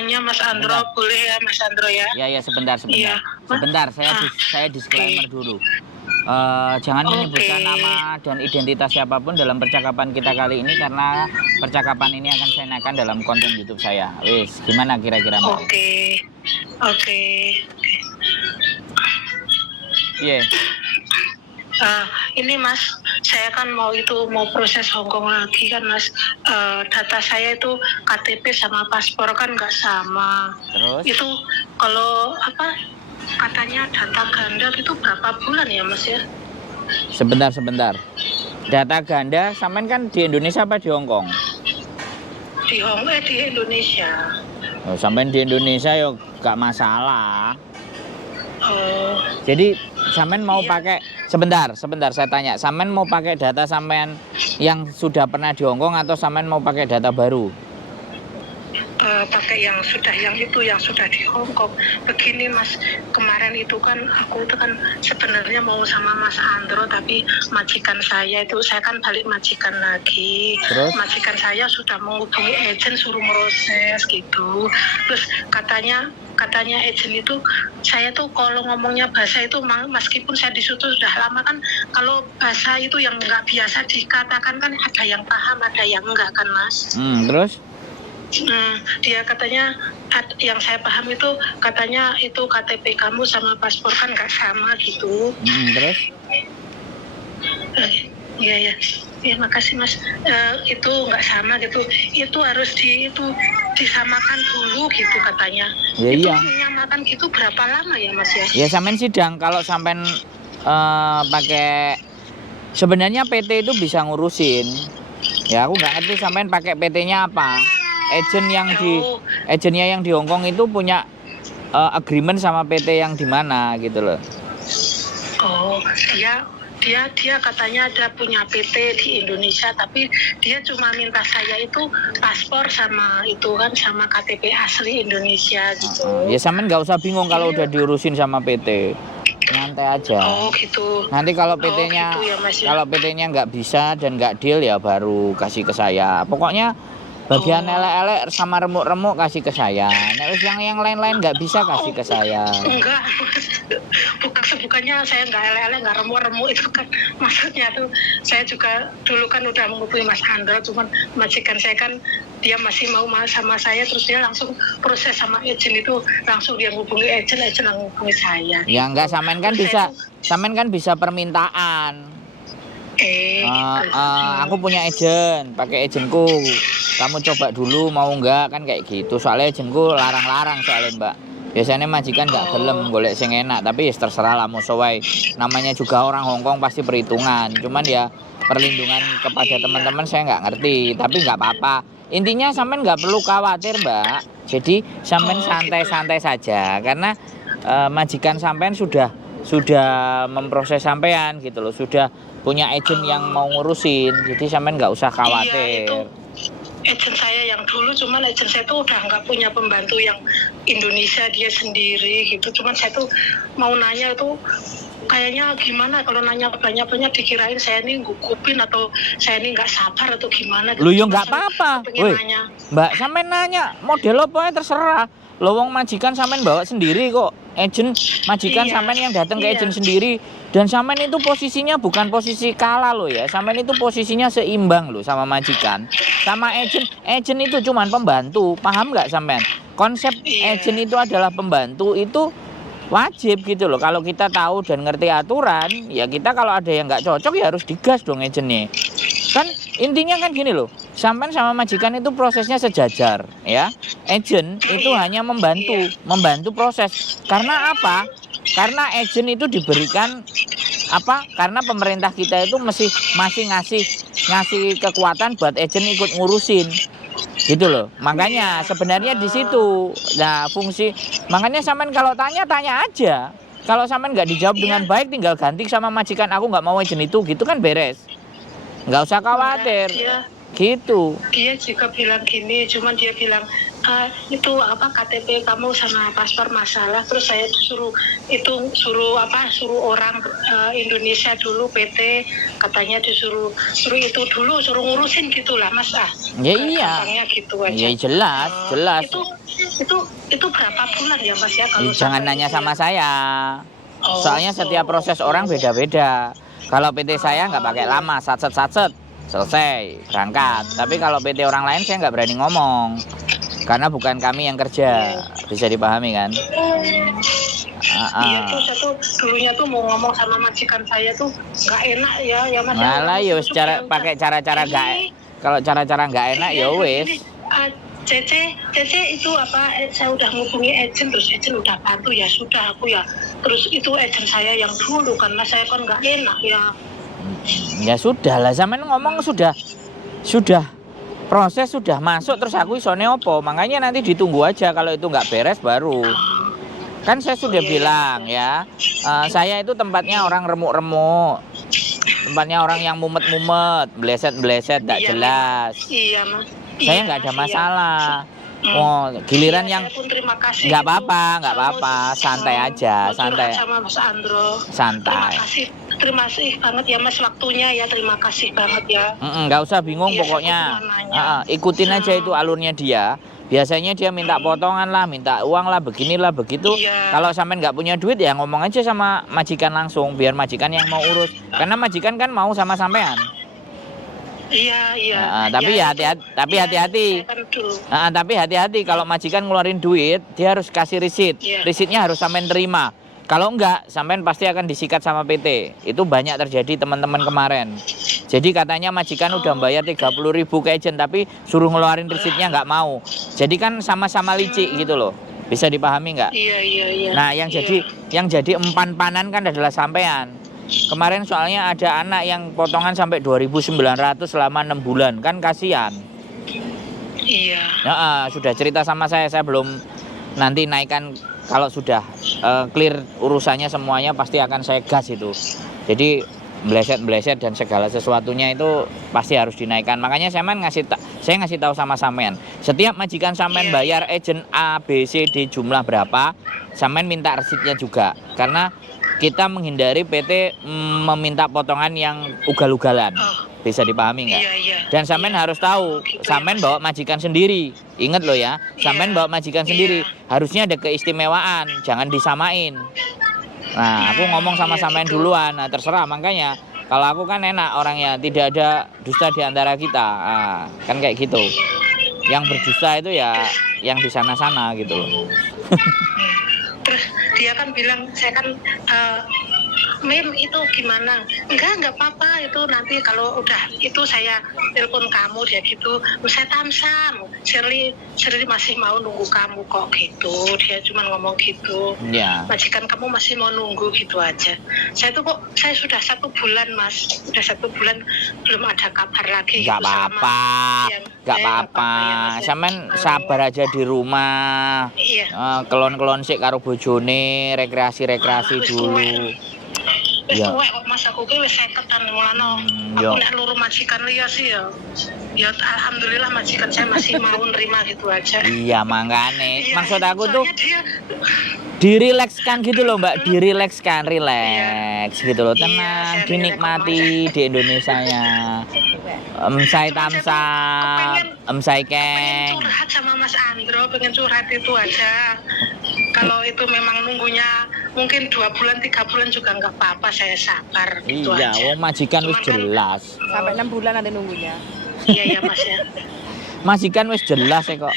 nanya Mas Andro, boleh ya Mas Andro ya? Ya, sebentar. Iya. Sebentar, saya disclaimer dulu. Jangan menyebutkan nama dan identitas siapapun dalam percakapan kita kali ini, karena percakapan ini akan saya naikkan dalam konten YouTube saya. Wis, gimana kira-kira Mbak? Oke. Iya. Ini Mas, saya kan mau proses Hongkong lagi kan Mas. Data saya itu KTP sama paspor kan nggak sama. Terus? Itu kalau katanya data ganda itu berapa bulan ya Mas ya? Sebentar. Data ganda sampean kan di Indonesia apa di Hongkong? Di Indonesia. Oh, sampean di Indonesia ya gak masalah. Jadi sampean mau pakai sebentar saya tanya, sampean mau pakai data sampean yang sudah pernah di Hongkong atau sampean mau pakai data baru? Pakai yang sudah di Hongkong. Begini Mas, kemarin itu kan aku itu kan sebenarnya mau sama Mas Andro, tapi majikan saya kan balik majikan lagi. Terus? Majikan saya sudah menghubungi agent suruh proses gitu. Terus katanya agent itu, saya tuh kalau ngomongnya bahasa itu meskipun saya di situ sudah lama kan, kalau bahasa itu yang nggak biasa dikatakan kan ada yang paham ada yang enggak kan Mas. Terus? Dia katanya yang saya paham itu katanya itu KTP kamu sama paspor kan nggak sama gitu. Terus? Iya makasih Mas. Itu nggak sama gitu. Itu harus disamakan dulu gitu katanya. Iya. Menyamakan gitu berapa lama ya Mas ya? Ya sampean sidang kalau sampean pakai, sebenarnya PT itu bisa ngurusin. Ya aku nggak ngerti sampean pakai PT-nya apa. Agennya yang di Hongkong itu punya agreement sama PT yang di mana gitu loh. Oh, dia katanya ada punya PT di Indonesia, tapi dia cuma minta saya itu paspor sama sama KTP asli Indonesia gitu. Ya sampean nggak usah bingung kalau udah diurusin sama PT. Nyantai aja. Oh gitu. Nanti kalau PT-nya gitu ya, Mas, ya? Kalau PT-nya nggak bisa dan nggak deal ya baru kasih ke saya. Pokoknya bagian elek-elek sama remuk-remuk kasih ke saya. Nah, yang lain-lain nggak bisa kasih ke saya. Enggak, bukannya saya nggak elek-elek, nggak remuk-remuk itu kan. Maksudnya tuh saya juga dulu kan udah menghubungi Mas Andro, cuman majikan saya kan dia masih mau sama saya, terus dia langsung proses sama agent itu, langsung dia menghubungi agent yang menghubungi saya. Ya enggak, sampean kan bisa permintaan. Aku punya agent, pakai agentku. Kamu coba dulu mau enggak, kan kayak gitu. Soalnya agentku larang-larang soalnya Mbak. Biasanya majikan nggak gelem golek sing enak, tapi ya terserah lah mau sowai. Namanya juga orang Hongkong pasti perhitungan. Cuman ya perlindungan kepada teman-teman saya nggak ngerti, tapi nggak apa-apa. Intinya sampean nggak perlu khawatir Mbak. Jadi sampean santai-santai saja, karena majikan sampean sudah memproses sampean gitu loh, sudah punya agent yang mau ngurusin. Jadi sampean nggak usah khawatir. Iya, itu agent saya yang dulu, cuman agent saya tuh udah nggak punya pembantu yang Indonesia, dia sendiri gitu. Cuman saya tuh mau nanya itu kayaknya gimana kalau nanya banyak-banyak dikirain saya ini gugupin atau saya ini nggak sabar atau gimana gitu. Lu ya nggak apa-apa. Mbak, sampean nanya model apa ya terserah. Lowong majikan sampean bawa sendiri kok. Agent majikan sampean yang datang ke agent sendiri, dan sampean itu posisinya bukan posisi kalah loh ya. Sampean itu posisinya seimbang loh sama majikan. Sama agent itu cuman pembantu. Paham nggak sampean? Konsep agent itu adalah pembantu, itu wajib gitu loh. Kalau kita tahu dan ngerti aturan, ya kita kalau ada yang nggak cocok ya harus digas dong agentnya. Kan intinya kan gini loh, sampean sama majikan itu prosesnya sejajar ya. Agent itu hanya membantu proses. Karena apa? Karena agent itu diberikan karena pemerintah kita itu masih ngasih kekuatan buat agent ikut ngurusin gitu loh. Makanya sebenarnya di situ fungsi. Makanya sampean kalau tanya aja. Kalau sampean nggak dijawab dengan baik, tinggal ganti sama majikan, aku nggak mau agent itu, gitu kan beres. Nggak usah khawatir gitu. Dia juga bilang gini, cuman dia bilang itu KTP kamu sama paspor masalah. Terus saya suruh orang Indonesia dulu PT, katanya suruh itu dulu, suruh ngurusin gitulah Mas. Ya iya. Gampangnya gitu aja. Ya jelas. Itu berapa bulan ya Mas ya kalau jangan nanya sama saya. Soalnya setiap proses orang beda-beda. Kalau PT saya nggak pakai lama, satset selesai berangkat. Tapi kalau PT orang lain saya nggak berani ngomong karena bukan kami yang kerja. Bisa dipahami kan? Iya tuh satu dulunya tuh mau ngomong sama majikan saya tuh nggak enak ya Mas. Malah ya pakai cara-cara nggak. Kalau cara-cara nggak enak ya wes. Cece itu saya udah ngubungi agent, terus agent udah bantu, ya sudah aku ya terus itu agent saya yang dulu karena saya kan nggak enak ya sudah lah, sampean ngomong sudah proses sudah masuk, terus aku isone opo, makanya nanti ditunggu aja, kalau itu nggak beres baru kan saya sudah bilang ya, saya itu tempatnya orang remuk-remuk, tempatnya orang yang mumet-mumet, bleset-bleset, tidak jelas. Iya Mas. Saya nggak ada masalah. Giliran yang nggak apa-apa, santai aja, santai. Sama Mas Andro. Santai. Terima kasih banget ya Mas waktunya ya, terima kasih banget ya. Nggak usah bingung pokoknya. Ikutin aja itu alurnya dia. Biasanya dia minta potongan lah, minta uang lah, beginilah begitu. Kalau sampean nggak punya duit ya ngomong aja sama majikan langsung, biar majikan yang mau urus. Karena majikan kan mau sama sampean. Iya. Tapi hati-hati. Tapi hati-hati kalau majikan ngeluarin duit, dia harus kasih risit. Risitnya harus sampean terima. Kalau enggak, sampean pasti akan disikat sama PT. Itu banyak terjadi teman-teman kemarin. Jadi katanya majikan udah bayar 30.000 ke agent, tapi suruh ngeluarin risitnya nggak mau. Jadi kan sama-sama licik gitu loh. Bisa dipahami nggak? Iya. Nah, yang jadi empan-panan kan adalah sampean. Kemarin soalnya ada anak yang potongan sampai 2.900 selama 6 bulan, kan kasihan. Iya. Sudah cerita sama saya belum nanti naikkan, kalau sudah clear urusannya semuanya pasti akan saya gas itu. Jadi bleset dan segala sesuatunya itu pasti harus dinaikkan. Makanya saya ngasih tahu sama sampean. Setiap majikan sampean bayar agent A, B, C, D jumlah berapa, sampean minta resitnya juga. Karena kita menghindari PT meminta potongan yang ugal-ugalan. Bisa dipahami nggak? Iya. Dan sampean harus tahu, sampean bawa majikan sendiri. Ingat loh ya, sampean bawa majikan sendiri. Harusnya ada keistimewaan, jangan disamain. Nah, aku ngomong sama sampean duluan. Nah, terserah, makanya kalau aku kan enak orangnya, tidak ada dusta di antara kita. Kan kayak gitu. Yang berdusta itu ya yang di sana-sana gitu loh. Terus dia kan bilang, saya kan Mem itu gimana? Enggak apa-apa, itu nanti kalau udah itu saya telepon kamu, dia gitu. Saya tamsam, Shirley masih mau nunggu kamu kok gitu. Dia cuma ngomong gitu. Majikan kamu masih mau nunggu gitu aja. Saya sudah 1 bulan Mas, udah 1 bulan belum ada kabar lagi. Gak apa-apa. Sampean sabar aja di rumah. Kelon-kelon sik karo bojone, rekreasi dulu. Wis tuwek kok Mas, aku ki wis 50-an mulane. Aku nek loro majikan liya sih ya alhamdulillah majikan saya masih mau nerima gitu aja. Iya, makane. Maksud aku tuh dirilekskan gitu loh Mbak, relax gitu loh, tenang, dinikmati di Indonesianya. Saya tamsam, saya pengen curhat sama Mas Andro, pengen curhat itu aja. Kalau itu memang nunggunya mungkin 2 bulan, 3 bulan juga nggak apa-apa, saya sabar gitu aja. Iya, majikan wis jelas. Sampai 6 bulan nanti nunggunya. Iya Mas ya. Majikan wis jelas ya kok.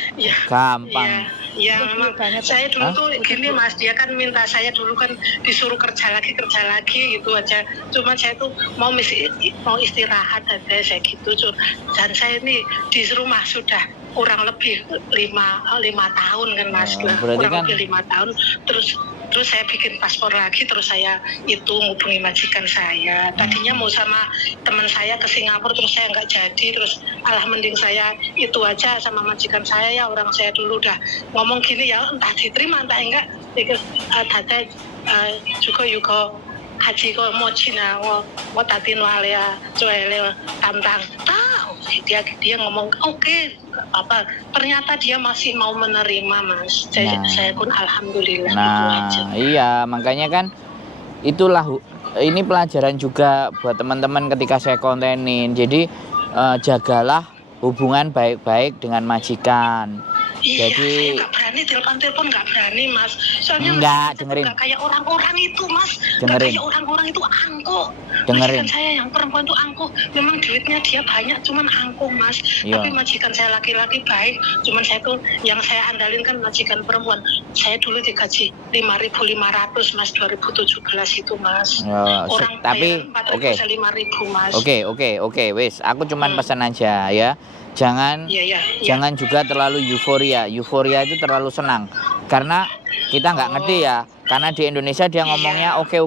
Gampang. Iya memang. Saya dulu tuh gini Mas, dia kan minta saya dulu kan disuruh kerja lagi gitu aja. Cuma saya tuh mau istirahat aja saya gitu. Dan saya ini di rumah sudah kurang lebih 5 tahun kan Mas. Kurang lebih 5 tahun. Terus saya bikin paspor lagi, terus saya itu ngubungi majikan saya. Tadinya mau sama teman saya ke Singapura, terus saya nggak jadi. Terus mending saya itu aja sama majikan saya ya, orang saya dulu udah ngomong gini ya, entah diterima entah enggak. Tadi juga haji kok mau Cina, mau tadi nualia cuele tantang tahu. dia ngomong oke, apa ternyata dia masih mau menerima Mas. Saya pun alhamdulillah gitu aja. Nah, iya, makanya kan itulah ini pelajaran juga buat teman-teman ketika saya kontenin. Jadi jagalah hubungan baik-baik dengan majikan. Iya, Jadi saya nggak berani telepon nggak berani Mas. Soalnya enggak, Mas, dengerin. nggak kayak orang-orang itu Mas. Nggak Dengerin. kayak orang-orang itu angkuh. Dengerin. Majikan saya yang perempuan itu angkuh. Memang duitnya dia banyak, cuman angkuh Mas. Iya. Tapi majikan saya laki-laki baik. Cuman saya tuh yang saya andalin kan majikan perempuan. Saya dulu digaji 5.500 Mas 2017 itu Mas. Ya, Orang tapi oke. 5.000 Mas. Oke, wis. Aku cuman pesan aja ya. Jangan jangan juga terlalu euforia. Euforia itu terlalu senang. Karena kita nggak ngerti ya. Karena di Indonesia dia ngomongnya oke.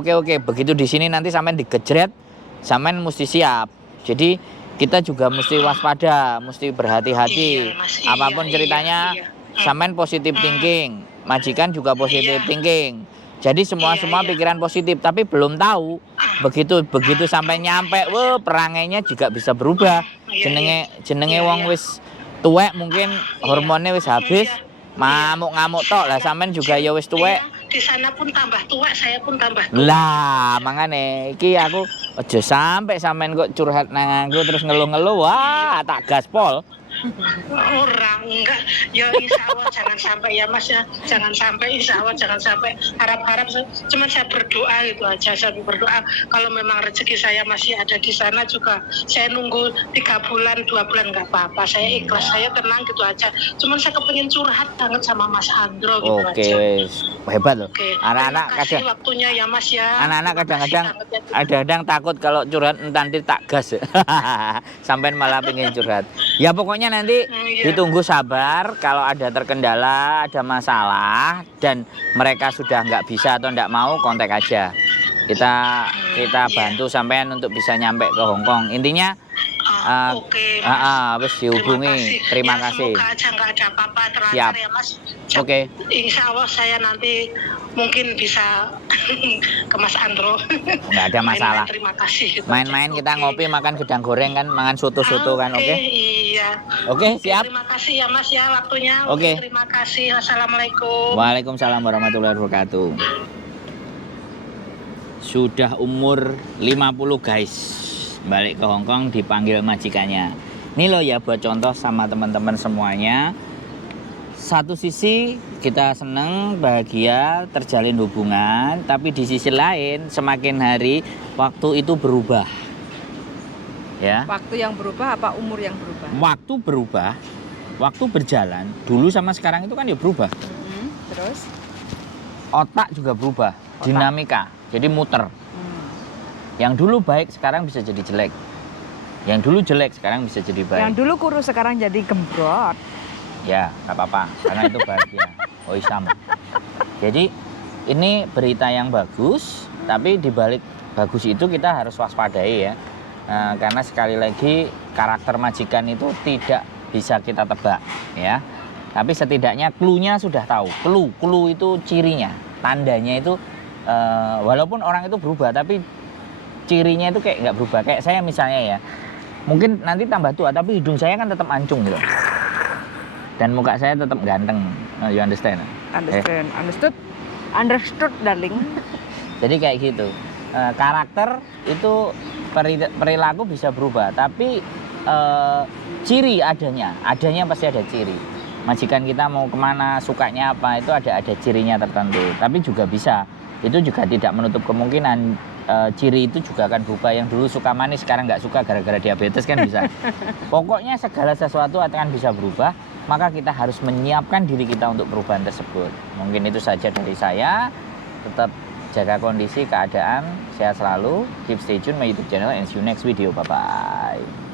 Begitu di sini nanti sampean digejret, sampean mesti siap. Jadi kita juga mesti waspada, mesti berhati-hati. Apapun ceritanya, sampean positive thinking. Majikan juga positive thinking. Jadi semua pikiran positif, tapi belum tahu begitu sampai nyampe, perangainya juga bisa berubah. Jenenge wong wis tuwek, mungkin hormonnya wis habis, ngamuk tok lah, sampean juga ya wis tuwek. Di sana pun tambah tua, saya pun tambah tua. Lah, mangane iki aku aja sampai sampean kok curhat nang aku terus ngeluh-ngeluh, wah tak gaspol. Orang enggak, ya insya Allah jangan sampai ya Mas ya, jangan sampai, insya Allah jangan sampai. Harap-harap cuma saya berdoa gitu aja, saya berdoa kalau memang rezeki saya masih ada di sana juga, saya nunggu 3 bulan 2 bulan nggak apa-apa, saya ikhlas, saya tenang gitu aja. Cuman saya kepengen curhat banget sama Mas Andro gitu aja. Hebat loh. Anak-anak kadang waktunya ya Mas ya. Anak-anak kadang-kadang takut kalau curhat nanti tak gas. Sampai malah pengen curhat. Ya pokoknya nanti ditunggu sabar, kalau ada terkendala, ada masalah dan mereka sudah nggak bisa atau nggak mau, kontak aja. Kita bantu sampean untuk bisa nyampe ke Hong Kong. Intinya wis dihubungi. Terima kasih. Semoga aja nggak ada apa-apa terakhir. Siap. Ya Mas. Oke. Insya Allah saya nanti mungkin bisa ke Mas Andro. Nggak ada masalah. Terima kasih. Main-main kita ngopi, makan gedang goreng kan, mangan soto-soto kan, oke? Iya. Oke, siap. Terima kasih ya Mas ya waktunya. Oke. Terima kasih. Assalamualaikum. Waalaikumsalam warahmatullahi wabarakatuh. Sudah umur 50 guys, balik ke Hong Kong dipanggil majikannya. Ini loh ya buat contoh sama teman-teman semuanya. Satu sisi kita seneng, bahagia, terjalin hubungan, tapi di sisi lain semakin hari waktu itu berubah. Ya. Waktu yang berubah apa umur yang berubah? Waktu berubah, waktu berjalan. Dulu sama sekarang itu kan ya berubah. Terus? Otak juga berubah, dinamika, jadi muter. Yang dulu baik sekarang bisa jadi jelek. Yang dulu jelek sekarang bisa jadi baik. Yang dulu kurus sekarang jadi gembrot. Ya, nggak apa-apa, karena itu bahagia. Oh Isam. Jadi ini berita yang bagus, tapi dibalik bagus itu kita harus waspadai ya. Karena sekali lagi karakter majikan itu tidak bisa kita tebak ya. Tapi setidaknya clue-nya sudah tahu. Clue itu cirinya, tandanya itu walaupun orang itu berubah, tapi cirinya itu kayak nggak berubah. Kayak saya misalnya ya, mungkin nanti tambah tua, tapi hidung saya kan tetap mancung gitu. Dan muka saya tetap ganteng. You understand? Understood, darling. Jadi kayak gitu. Karakter itu perilaku bisa berubah, tapi ciri adanya pasti ada ciri. Majikan kita mau kemana, sukanya apa, itu ada cirinya tertentu. Tapi juga bisa, itu juga tidak menutup kemungkinan ciri itu juga akan berubah. Yang dulu suka manis sekarang nggak suka gara-gara diabetes kan bisa. Pokoknya segala sesuatu akan bisa berubah. Maka kita harus menyiapkan diri kita untuk perubahan tersebut. Mungkin itu saja dari saya. Tetap jaga kondisi, keadaan, sehat selalu. Keep stay tune my YouTube channel and see you next video. Bye-bye.